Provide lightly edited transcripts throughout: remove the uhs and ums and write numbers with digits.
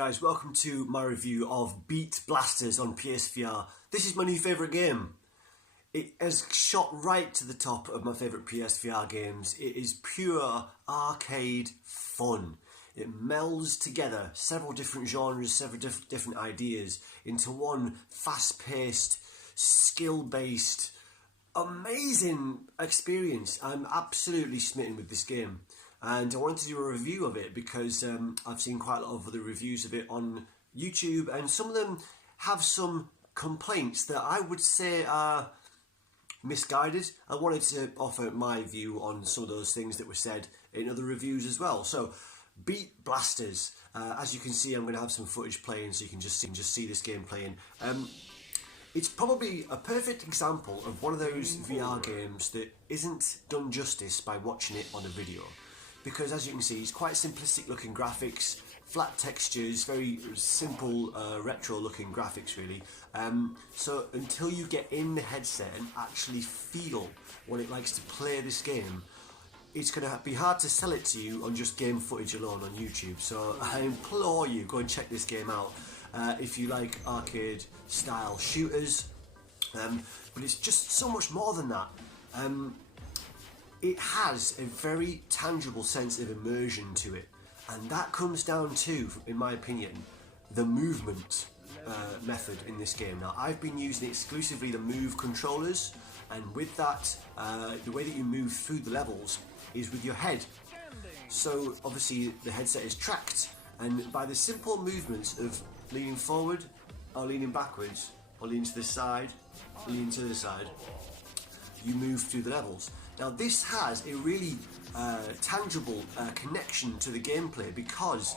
Guys, welcome to my review of Beat Blasters on Psvr. This is my new favourite game. It has shot right to the top of my favourite PSVR games. It is pure arcade fun. It melds together several different genres, several different ideas into one fast-paced, skill-based, amazing experience. I'm absolutely smitten with this game. And I wanted to do a review of it because I've seen quite a lot of other reviews of it on YouTube, and some of them have some complaints that I would say are misguided. I wanted to offer my view on some of those things that were said in other reviews as well. So, Beat Blasters. As you can see, I'm going to have some footage playing, so you can just see this game playing. It's probably a perfect example of one of those VR games that isn't done justice by watching it on a video. Because as you can see, it's quite simplistic looking graphics, flat textures, very simple retro looking graphics really. So until you get in the headset and actually feel what it likes to play this game, it's going to be hard to sell it to you on just game footage alone on YouTube. So I implore you, go and check this game out if you like arcade style shooters. But it's just so much more than that. It has a very tangible sense of immersion to it, and that comes down to, in my opinion, the movement method in this game. Now, I've been using exclusively the Move controllers, and with that, the way that you move through the levels is with your head. So obviously the headset is tracked, and by the simple movements of leaning forward, or leaning backwards, or leaning to the side, or leaning to the side, you move through the levels. Now this has a really tangible connection to the gameplay, because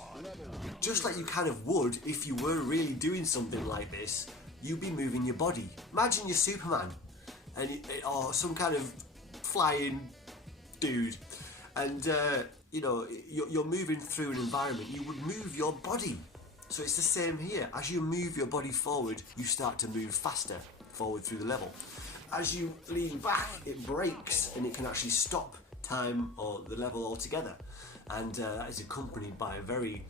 just like you kind of would if you were really doing something like this, you'd be moving your body. Imagine you're Superman or some kind of flying dude, and you know, you're moving through an environment. You would move your body. So it's the same here. As you move your body forward, you start to move faster forward through the level. As you lean back, it breaks and it can actually stop time or the level altogether. And that is accompanied by a very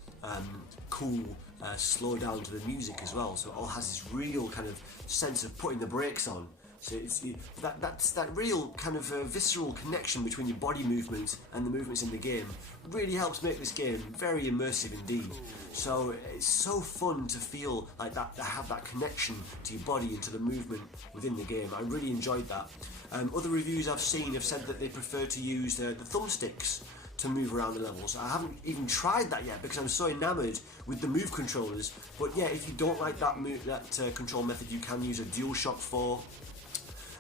cool slow down to the music as well. So it all has this real kind of sense of putting the brakes on. So it's that's that real kind of visceral connection between your body movement and the movements in the game. Really helps make this game very immersive indeed. So it's so fun to feel like that, to have that connection to your body and to the movement within the game. I really enjoyed that. Other reviews I've seen have said that they prefer to use the thumbsticks to move around the levels. I haven't even tried that yet because I'm so enamoured with the Move controllers. But yeah, if you don't like that control method, you can use a DualShock 4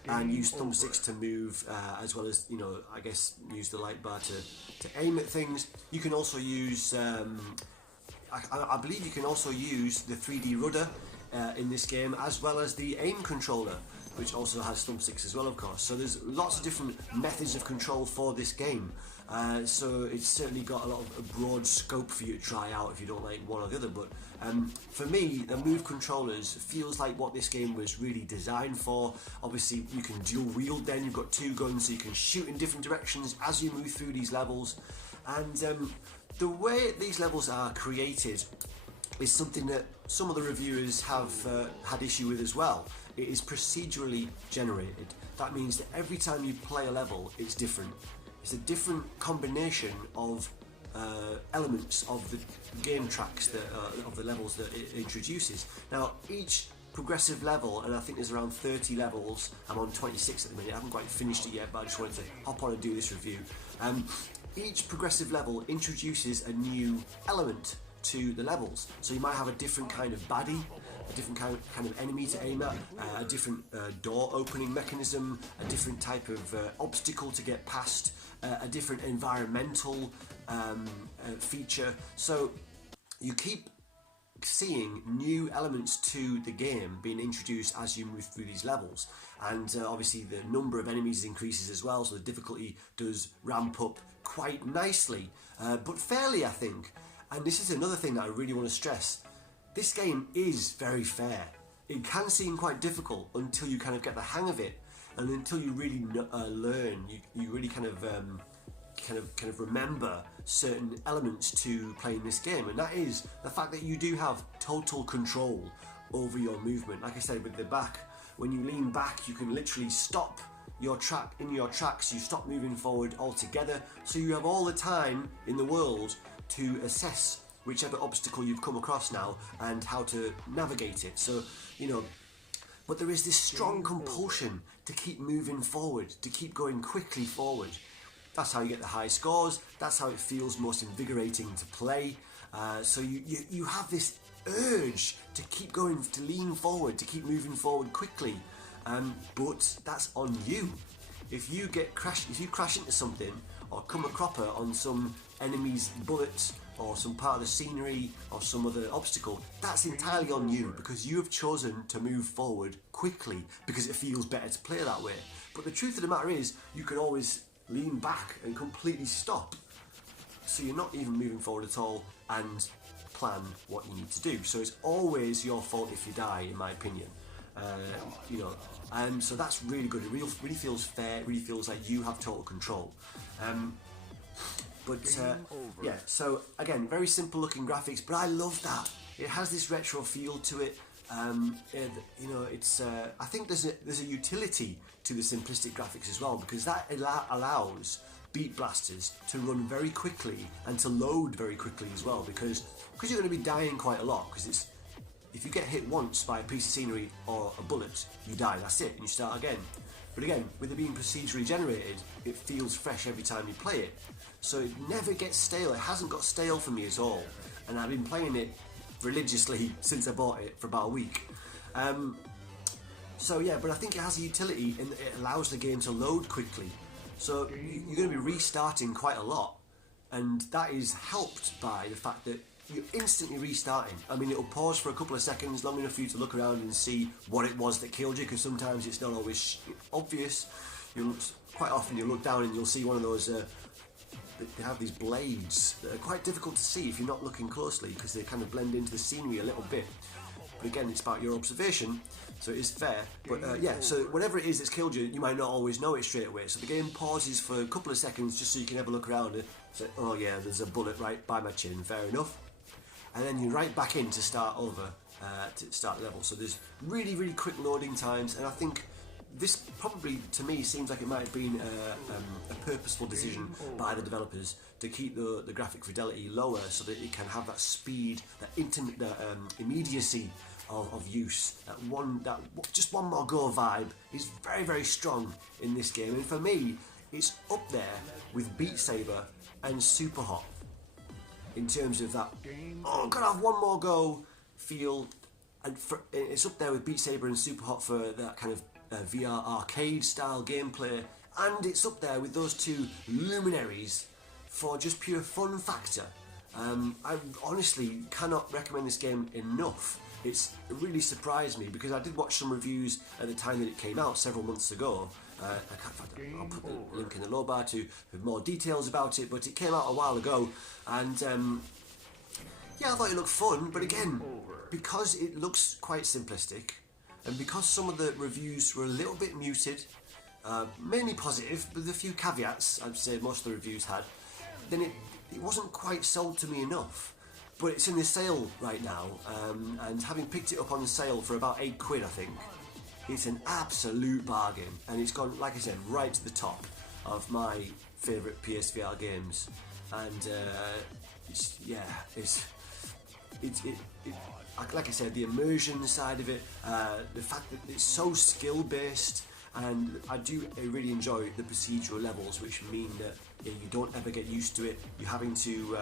and use thumbsticks to move, as well as, you know, I guess use the light bar to aim at things. You can also use, I believe you can also use the 3D rudder in this game, as well as the aim controller, which also has thumbsticks as well, of course. So there's lots of different methods of control for this game. So it's certainly got a lot of a broad scope for you to try out if you don't like one or the other. But for me, the Move controllers feels like what this game was really designed for. Obviously, you can dual wield then. You've got two guns, so you can shoot in different directions as you move through these levels. And the way these levels are created is something that some of the reviewers have had issue with as well. It is procedurally generated. That means that every time you play a level, it's different. It's a different combination of elements of the game tracks of the levels that it introduces. Now, each progressive level, and I think there's around 30 levels. I'm on 26 at the minute. I haven't quite finished it yet, but I just wanted to hop on and do this review. Each progressive level introduces a new element to the levels. So you might have a different kind of baddie, a different kind of enemy to aim at, a different door opening mechanism, a different type of obstacle to get past, a different environmental feature. So you keep seeing new elements to the game being introduced as you move through these levels, and obviously the number of enemies increases as well, so the difficulty does ramp up quite nicely, but fairly, I think. And this is another thing that I really want to stress. This game is very fair. It can seem quite difficult until you kind of get the hang of it, and until you really learn, you really kind of kind of remember certain elements to playing this game, and that is the fact that you do have total control over your movement. Like I said, with the back, when you lean back, you can literally stop your tracks, you stop moving forward altogether, so you have all the time in the world to assess whichever obstacle you've come across now and how to navigate it. So, but there is this strong compulsion to keep moving forward, to keep going quickly forward. That's how you get the high scores, that's how it feels most invigorating to play. So you have this urge to keep going, to lean forward, to keep moving forward quickly. But that's on you. If you crash into something or come a cropper on some enemy's bullets or some part of the scenery or some other obstacle, that's entirely on you, because you have chosen to move forward quickly because it feels better to play that way. But the truth of the matter is, you can always lean back and completely stop, so you're not even moving forward at all, and plan what you need to do. So it's always your fault if you die, in my opinion. And so that's really good. It really feels fair. It really feels like you have total control. Yeah, so again, very simple looking graphics, but I love that. It has this retro feel to it. It's. I think there's a utility to the simplistic graphics as well, because that allows Beat Blasters to run very quickly and to load very quickly as well, because you're going to be dying quite a lot, because if you get hit once by a piece of scenery or a bullet, you die, that's it, and you start again. But again, with it being procedurally generated, it feels fresh every time you play it. So it never gets stale. It hasn't got stale for me at all. And I've been playing it religiously since I bought it for about a week. But I think it has a utility in that it allows the game to load quickly. So you're going to be restarting quite a lot. And that is helped by the fact that you're instantly restarting. I mean, it'll pause for a couple of seconds, long enough for you to look around and see what it was that killed you, because sometimes it's not always obvious. Quite often you'll look down and you'll see one of those, they have these blades that are quite difficult to see if you're not looking closely, because they kind of blend into the scenery a little bit. But again, it's about your observation, so it is fair. But so whatever it is that's killed you, you might not always know it straight away. So the game pauses for a couple of seconds just so you can have a look around and say, oh yeah, there's a bullet right by my chin, fair enough. And then you're right back in to start over, to start the level. So there's really, really quick loading times, and I think this probably, to me, seems like it might have been a purposeful decision by the developers to keep the graphic fidelity lower, so that it can have that speed, that immediacy of use. Just one more go vibe is very, very strong in this game, and for me, it's up there with Beat Saber and Super Hot in terms of that. Oh, gotta have one more go feel, and it's up there with Beat Saber and Super Hot for that kind of VR arcade style gameplay, and it's up there with those two luminaries for just pure fun factor. I honestly cannot recommend this game enough. It really surprised me, because I did watch some reviews at the time that it came out several months ago. I'll put the link in the low bar with more details about it, but it came out a while ago, and I thought it looked fun, but again, because it looks quite simplistic, and because some of the reviews were a little bit muted, mainly positive, with a few caveats I'd say most of the reviews had, then it wasn't quite sold to me enough. But it's in the sale right now, and having picked it up on the sale for about £8, I think, it's an absolute bargain, and it's gone, like I said, right to the top of my favourite PSVR games. And like I said, the immersion side of it, the fact that it's so skill based, and I really enjoy the procedural levels, which mean that you don't ever get used to it. You're having to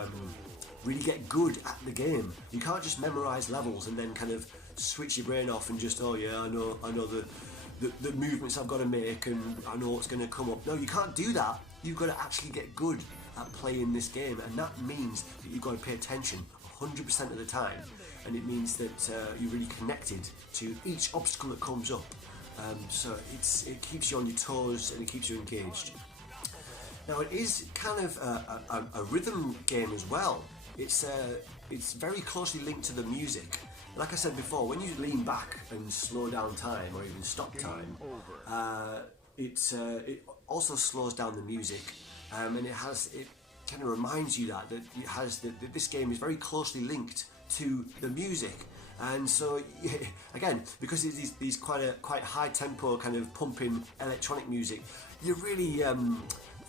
really get good at the game. You can't just memorise levels and then kind of switch your brain off and just, oh yeah, I know the movements I've got to make, and I know what's going to come up. No, you can't do that. You've got to actually get good at playing this game, and that means that you've got to pay attention 100% of the time, and it means that you're really connected to each obstacle that comes up. So it keeps you on your toes and it keeps you engaged. Now, it is kind of a rhythm game as well. It's very closely linked to the music. Like I said before, when you lean back and slow down time, or even stop time, it also slows down the music, and it kind of reminds you that it has that this game is very closely linked to the music. And so, again, because it's these quite high tempo kind of pumping electronic music, you really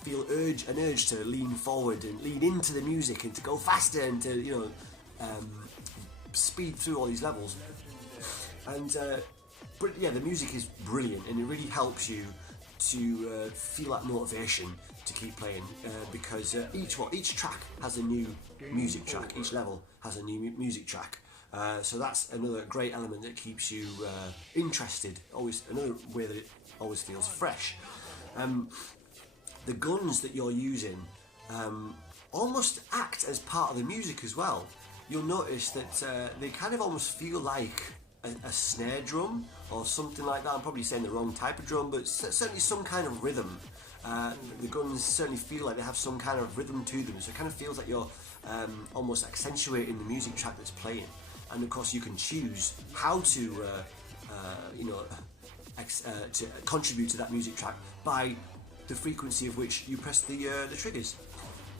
feel an urge to lean forward and lean into the music and to go faster and to speed through all these levels. And but yeah, the music is brilliant, and it really helps you to feel that motivation to keep playing, because each track has a new music track. Each level has a new music track. So that's another great element that keeps you interested. Always another way that it always feels fresh. The guns that you're using almost act as part of the music as well. You'll notice that they kind of almost feel like a snare drum or something like that. I'm probably saying the wrong type of drum, but certainly some kind of rhythm. The guns certainly feel like they have some kind of rhythm to them, so it kind of feels like you're almost accentuating the music track that's playing. And of course, you can choose how to to contribute to that music track by the frequency of which you press the triggers.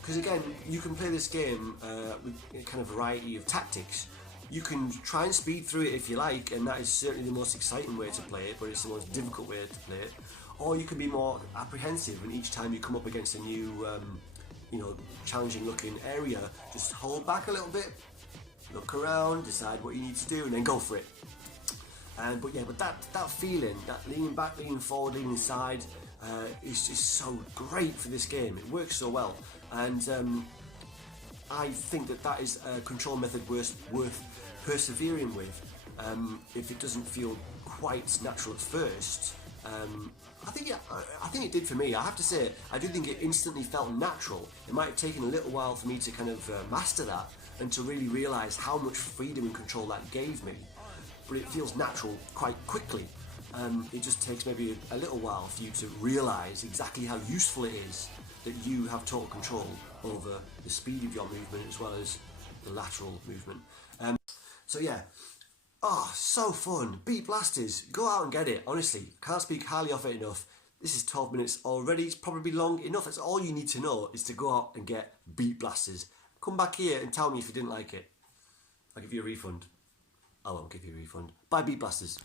Because again, you can play this game with a kind of variety of tactics. You can try and speed through it if you like, and that is certainly the most exciting way to play it, but it's the most difficult way to play it. Or you can be more apprehensive, and each time you come up against a new, challenging looking area, just hold back a little bit, look around, decide what you need to do, and then go for it. But that feeling, that leaning back, leaning forward, leaning aside, is just so great for this game. It works so well, and I think that is a control method worth persevering with. If it doesn't feel quite natural at first, I think it did for me. I have to say, I do think it instantly felt natural. It might have taken a little while for me to kind of master that and to really realise how much freedom and control that gave me. But it feels natural quite quickly. It just takes maybe a little while for you to realise exactly how useful it is that you have total control over the speed of your movement as well as the lateral movement. So yeah, so fun. Beat Blasters, go out and get it. Honestly, can't speak highly of it enough. This is 12 minutes already. It's probably long enough. That's all you need to know, is to go out and get Beat Blasters. Come back here and tell me if you didn't like it. I'll give you a refund. I won't give you a refund. Bye, Beat Blasters.